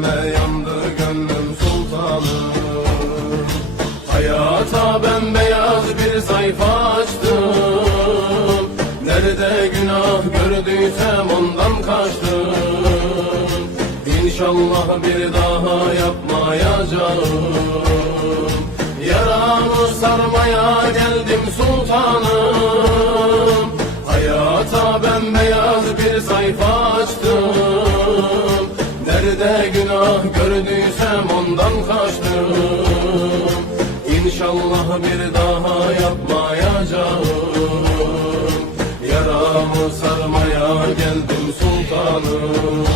senle yandı gönlüm sultanım. Hayata bembeyaz bir sayfa açtım. Nerede günah gördüysem ondan kaçtım. İnşallah bir daha yapmayacağım. Yaramı sarmaya geldim sultanım. Hayata bembeyaz bir sayfa açtım. Nerede günah gördüysem ondan kaçtım. İnşallah bir daha yapmayacağım. Yaramı sarmaya geldim sultanım.